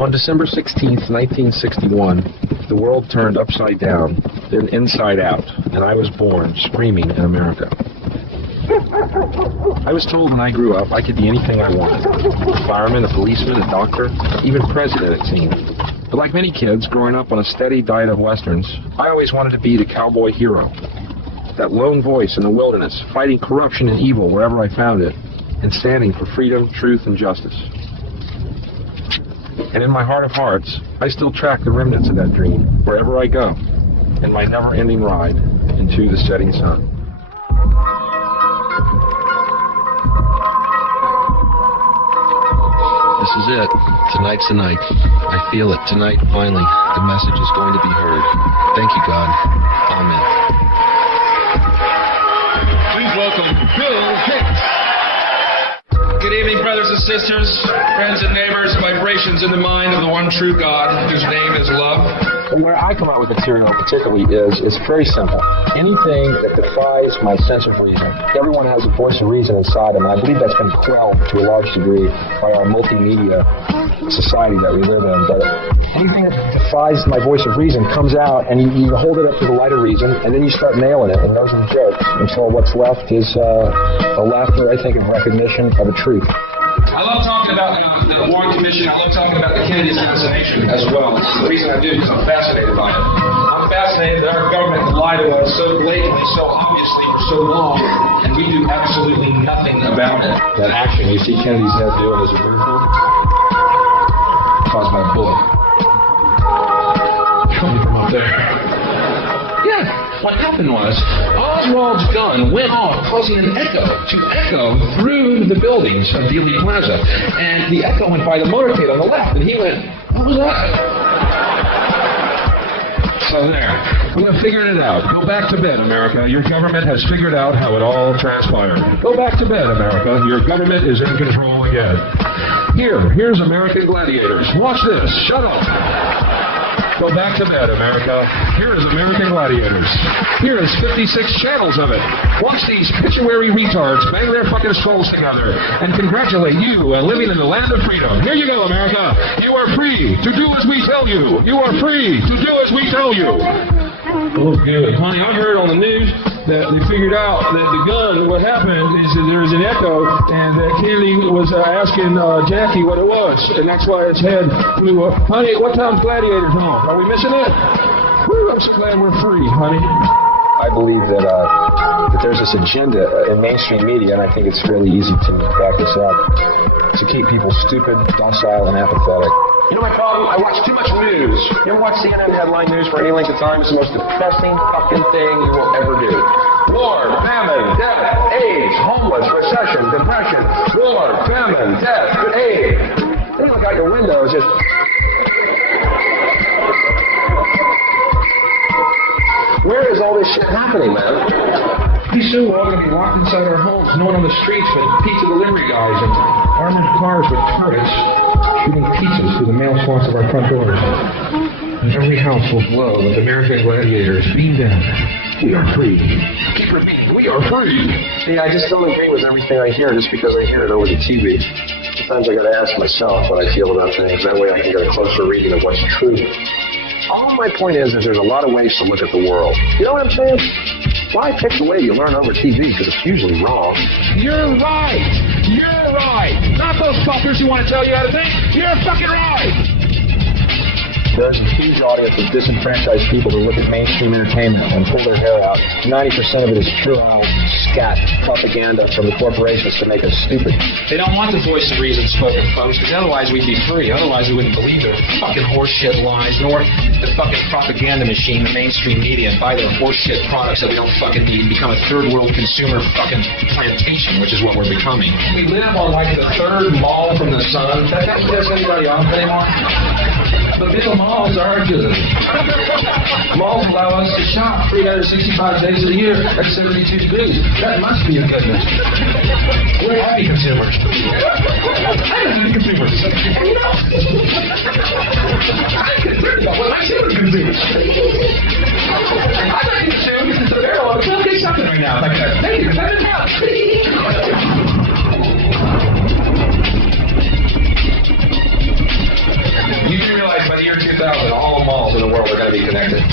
On December 16th, 1961, the world turned upside down, then inside out, and I was born screaming in America. I was told when I grew up I could be anything I wanted. A fireman, a policeman, a doctor, even president, it seemed. But like many kids growing up on a steady diet of westerns, I always wanted to be the cowboy hero. That lone voice in the wilderness, fighting corruption and evil wherever I found it, and standing for freedom, truth, and justice. And in my heart of hearts, I still track the remnants of that dream wherever I go, in my never-ending ride into the setting sun. This is it. Tonight's the night. I feel it. Tonight, finally, the message is going to be heard. Thank you, God. Amen. Please welcome Bill Hicks. Good evening, brothers and sisters, friends and neighbors, vibrations in the mind of the one true God, whose name is love. And where I come out with material particularly is very simple. Anything that defies my sense of reason. Everyone has a voice of reason inside them, and I believe that's been quelled to a large degree by our multimedia society that we live in. But anything that defies my voice of reason comes out, and you hold it up to the light of reason, and then you start nailing it, and those are the jokes. Until what's left is a laughter, I think, of recognition of a truth. I love talking about the Warren Commission. I love talking about the Kennedy assassination as well. This is the reason I do, because I'm fascinated by it. I'm fascinated that our government can lie to us so blatantly, so obviously, for so long, and we do absolutely nothing about it. That action you see Kennedy's head doing is a vertical caused by a bullet. Coming from up there. Yeah, what happened was, Oswald's gun went off, causing an echo through the buildings of Dealey Plaza. And the echo went by the motorcade on the left, and he went, what was that? So there. We have figured it out. Go back to bed, America. Your government has figured out how it all transpired. Go back to bed, America. Your government is in control again. Here's American Gladiators. Watch this. Shut up. Go back to bed, America. Here is American Gladiators. Here is 56 channels of it. Watch these pituitary retards bang their fucking skulls together and congratulate you on living in the land of freedom. Here you go, America. You are free to do as we tell you. You are free to do as we tell you. Oh, good. Honey, I heard on the news that they figured out that the gun, what happened is that there was an echo, and that Kennedy was asking Jackie what it was, and that's why its head flew up. Honey, what time's Gladiators on? Are we missing it? Woo, I'm so glad we're free, honey. I believe that there's this agenda in mainstream media, and I think it's fairly easy to back this up, to keep people stupid, docile, and apathetic. You know my problem? I watch too much news. You ever watch CNN headline news for any length of time? It's the most depressing fucking thing you will ever do. War, famine, death, AIDS, homeless, recession, depression, war, famine, death, AIDS. Then you look out your window, it's just... Where is all this shit happening, man? Pretty soon we're all going to be locked inside our homes, no one on the streets but pizza delivery guys and armored cars with turrets shooting pizzas through the mail slots of our front doors. And every house will glow with American Gladiators beam down. We are free. Keep repeating, we are free. See, I just don't agree with everything I hear just because I hear it over the TV. Sometimes I got to ask myself what I feel about things. That way I can get a closer reading of what's true. All my point is that there's a lot of ways to look at the world. You know what I'm saying? Why pick the way you learn over TV? Because it's usually wrong. You're right. You're right. Not those fuckers who want to tell you how to think. You're fucking right. There's a huge audience of disenfranchised people who look at mainstream entertainment and pull their hair out. 90% of it is pure old scat propaganda from the corporations to make us stupid. They don't want the voice of reason spoken, folks, because otherwise we'd be free. Otherwise we wouldn't believe their fucking horseshit lies, nor the fucking propaganda machine, the mainstream media, and buy their horseshit products that we don't fucking need, become a third world consumer fucking plantation, which is what we're becoming. We live on like the third mall from the sun. That doesn't piss anybody off anymore. But little malls are good. Malls allow us to shop 365 days a year at 72 degrees. That must be a goodness. We're happy consumers. Happy consumers. And you know, I'm concerned about what my children consume. I'm not consumed the barrel of okay something right now. Like that. Thank you. You connected.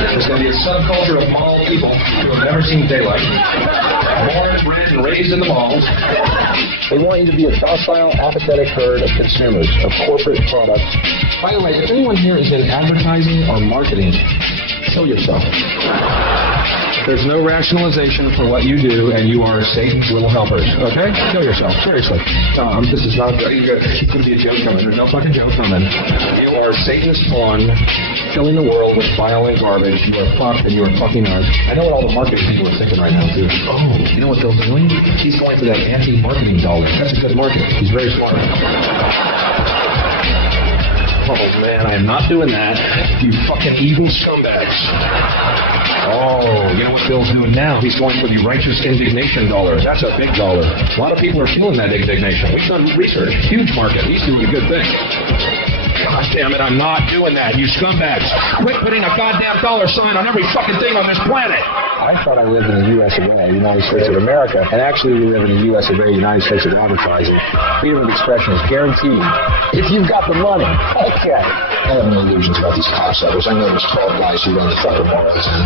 There's going to be a subculture of mall people who have never seen daylight. Born, bred, and raised in the malls. They want you to be a docile, apathetic herd of consumers of corporate products. By the way, if anyone here is in advertising or marketing, kill yourself. There's no rationalization for what you do, and you are Satan's little helpers. Okay? Kill yourself. Seriously. This is not going to be a joke coming. There's no fucking joke coming. You are Satan's pawn, filling the world with vile and garbage. You are fucked, and you are fucking us. I know what all the marketing people are thinking right now, too. Oh, you know what Bill's doing? He's going for that anti-marketing dollar. That's a good marketing. He's very smart. Oh, man, I am not doing that. You fucking evil scumbags. Oh, you know what Bill's doing now? He's going for the righteous indignation dollar. That's a big dollar. A lot of people are feeling that indignation. We've done research. Huge market. He's doing a good thing. God damn it, I'm not doing that, you scumbags. Quit putting a goddamn dollar sign on every fucking thing on this planet. I thought I lived in the U.S. of A., United States of America, and actually we live in the U.S. of A., United States of advertising. Freedom of expression is guaranteed if you've got the money. Okay. I have no illusions about these cocksuckers. I know there's 12 guys who run the fucking morals, and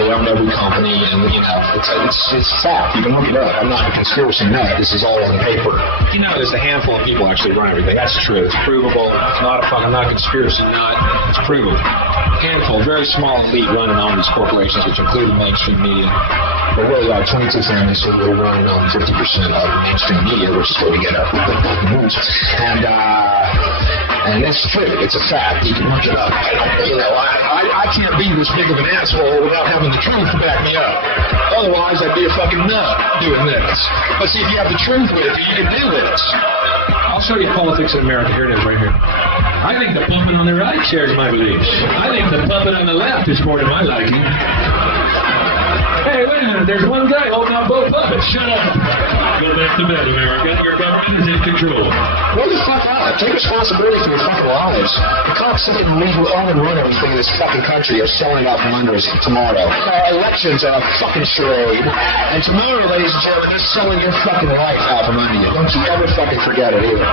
they run every company, and, you know, it's fact. You can look it up. I'm not a conspiracy nut. This is all on paper. You know, there's a handful of people actually run everything. That's true. It's provable. It's not I'm not a conspiracy nut. It's provable. A handful, very small elite running on these corporations, which include the mainstream media. But really, 22 families who are running on 50% of the mainstream media, which is where we get our news. And that's true. It's a fact. You can look it up. I can't be this big of an asshole without having the truth to back me up. Otherwise, I'd be a fucking nut doing this. But see, if you have the truth with you, you can do this. I'll show you politics in America. Here it is, right here. I think the puppet on the right shares my beliefs. I think the puppet on the left is more to my liking. Hey, wait a minute. There's one guy holding up both puppets. Shut up. Go back to bed, America. Your government is in control. Wake the fuck up. Take responsibility for your fucking lives. The cops that own and run everything in this fucking country are selling it out from under us tomorrow. Our elections are a fucking charade. And tomorrow, ladies and gentlemen, they're selling your fucking life out from under you. Don't you ever fucking forget it either.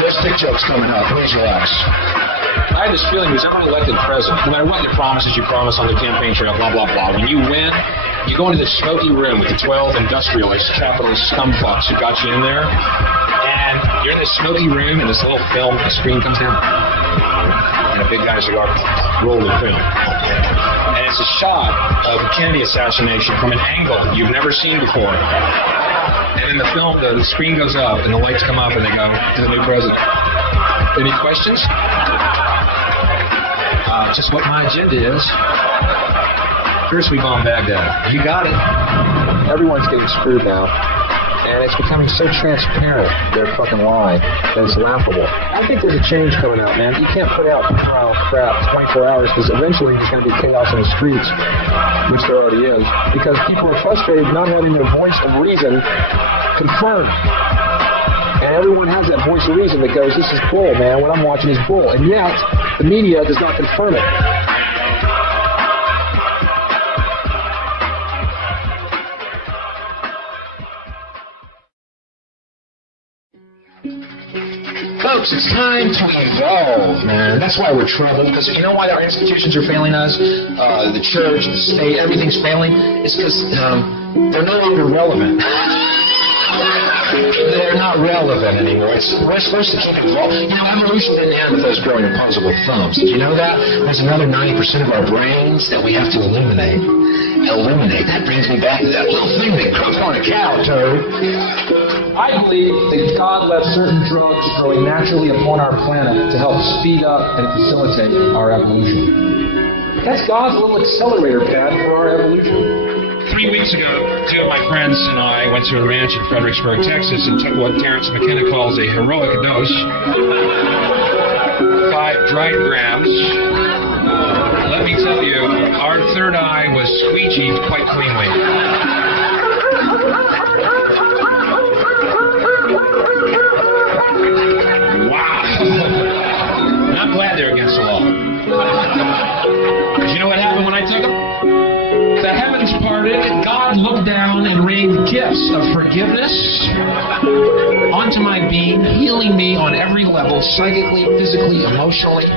There's stick jokes coming up. Please relax. I have this feeling who's ever elected president, no matter what your promises you promise on the campaign trail, blah, blah, blah, when you win, you go into this smoky room with the 12 industrialist, capitalist scumfucks who got you in there, and you're in this smoky room, and this little film, the screen comes down, and a big guy's cigar rolled the film. And it's a shot of Kennedy assassination from an angle you've never seen before. And in the film, the screen goes up, and the lights come up, and they go to the new president. Any questions? Just what my agenda is. First, we bomb Baghdad. You got it. Everyone's getting screwed now. And it's becoming so transparent, their fucking lie, that it's laughable. I think there's a change coming out, man. You can't put out crap 24 hours, because eventually there's going to be chaos in the streets, which there already is, because people are frustrated not having their voice of reason confirmed. And everyone has that voice of reason that goes, this is bull, man. What I'm watching is bull. And yet, the media does not confirm it. Folks, it's time to evolve, man. That's why we're troubled, because you know why our institutions are failing us? The church, the state, everything's failing. It's because they're no longer relevant. They're not relevant anymore. We're supposed to keep evolving. You know, evolution didn't end with us growing opposable thumbs. Did you know that? There's another 90% of our brains that we have to eliminate. That brings me back to that little thing that grows on a cow, Toad. I believe that God left certain drugs growing naturally upon our planet to help speed up and facilitate our evolution. That's God's little accelerator pad for our evolution. 3 weeks ago, 2 of my friends and I went to a ranch in Fredericksburg, Texas, and took what Terrence McKenna calls a heroic dose. 5 dried grams. Let me tell you, our third eye was squeegeed quite cleanly. Wow. And I'm glad they're against the law. Because you know what happened when I took them? The heavens parted, God looked down and rained gifts of forgiveness onto my being, healing me on every level, psychically, physically, emotionally.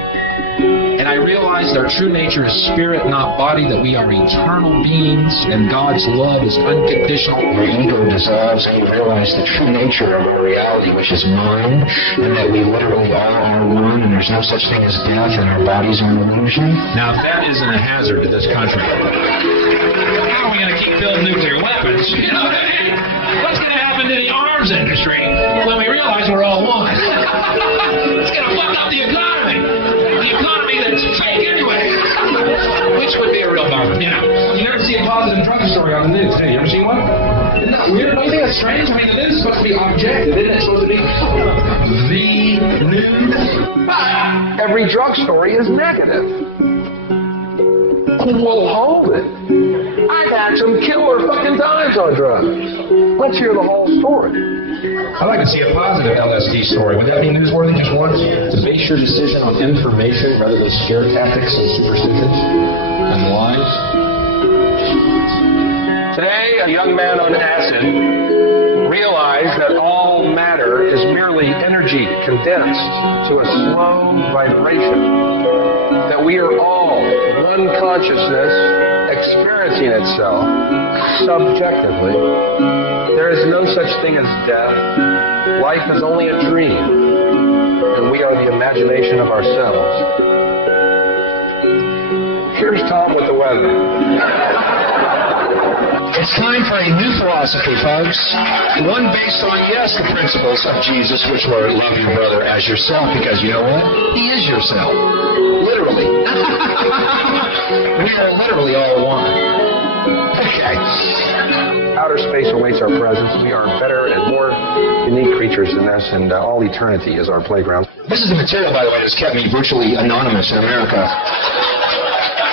And I realized our true nature is spirit, not body, that we are eternal beings, and God's love is unconditional. Your ego dissolves, and you realize the true nature of our reality, which is mind, and that we literally all are one, and there's no such thing as death, and our bodies are an illusion. Now, if that isn't a hazard to this country, how are we going to keep building nuclear weapons? You know what I mean? What's going to happen to the arms industry when we realize we're all one? It's going to fuck up the economy. The economy that's fake anyway. Which would be a real bummer, you know. You never see a positive drug story on the news, hey, you ever seen one? Isn't that weird? Don't you think that's strange? I mean, it is supposed to be objective, isn't it? It's supposed to be the news. Every drug story is negative. Who will hold it? I've had some killer fucking times on drugs. Let's hear the whole story. I'd like to see a positive LSD story. Would that be newsworthy just once? To base your decision on information rather than scare tactics and superstitions and lies. Today, a young man on acid realized that all matter is merely energy condensed to a slow vibration. That we are all one consciousness experiencing itself subjectively. There is no such thing as death. Life is only a dream, and we are the imagination of ourselves. Here's Tom with the weather. It's time for a new philosophy, folks. One based on, yes, the principles of Jesus, which were love your brother as yourself, because you know what? He is yourself. Literally. We are literally all one. Okay. Outer space awaits our presence. We are better and more unique creatures than this, and all eternity is our playground. This is the material, by the way, that's kept me virtually anonymous in America.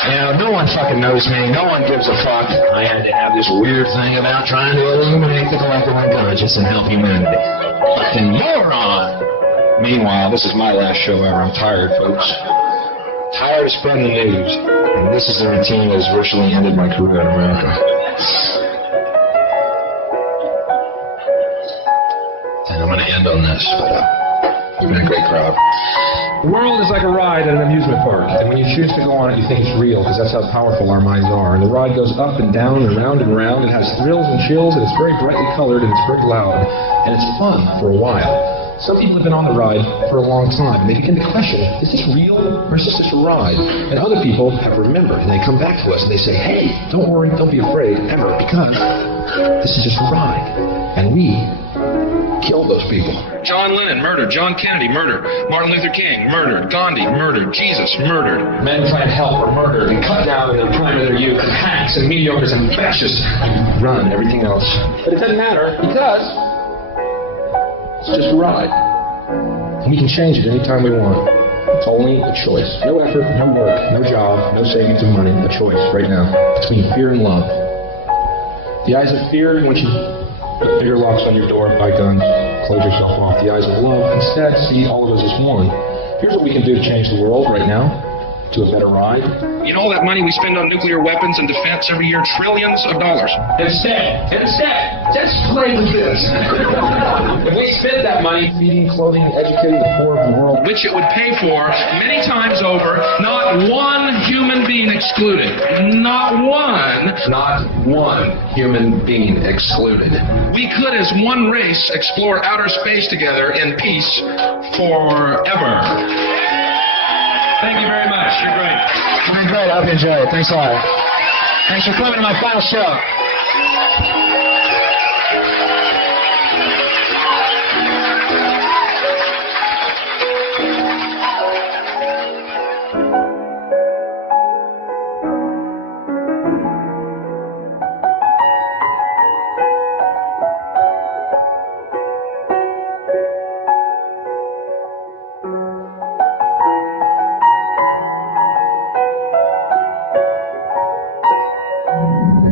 You know, no one fucking knows me. No one gives a fuck. I had to have this weird thing about trying to illuminate the collective unconscious and help humanity. Fucking moron! Meanwhile, this is my last show ever. I'm tired, folks. Tired of spreading the news. And this is a routine that has virtually ended my career in America. And I'm going to end on this, but it's been a great crowd. The world is like a ride at an amusement park, and when you choose to go on it, you think it's real, because that's how powerful our minds are. And the ride goes up and down and round and round. It has thrills and chills, and it's very brightly colored, and it's very loud, and it's fun for a while. Some people have been on the ride for a long time, and they begin to question, is this real, or is this just a ride? And other people have remembered, and they come back to us, and they say, hey, don't worry, don't be afraid, ever, because this is just a ride, and we killed those people. John Lennon, murdered. John Kennedy, murdered. Martin Luther King, murdered. Gandhi, murdered. Jesus, murdered. Men trying to help are murdered and cut down in the prime of their youth, and hacks and mediocres and fascists run everything else. But it doesn't matter, because it's just a ride. And we can change it anytime we want. It's only a choice. No effort, no work, no job, no savings of money. A choice right now between fear and love. The eyes of fear, once you put bigger locks on your door, buy guns, close yourself off. The eyes of love, instead, see all of us as one. Here's what we can do to change the world right now to a better ride. You know all that money we spend on nuclear weapons and defense every year? Trillions of dollars. Instead, just play with this. If we spent that money Feeding, clothing, educating the poor of the world. Which it would pay for many times over, not one human being excluded. Not one. Not one human being excluded. We could, as one race, explore outer space together in peace forever. Thank you very much. You're great. You're doing great. I hope you enjoy it. Thanks a lot. Thanks for coming to my final show.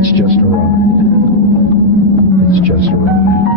It's just a ride. It's just a ride.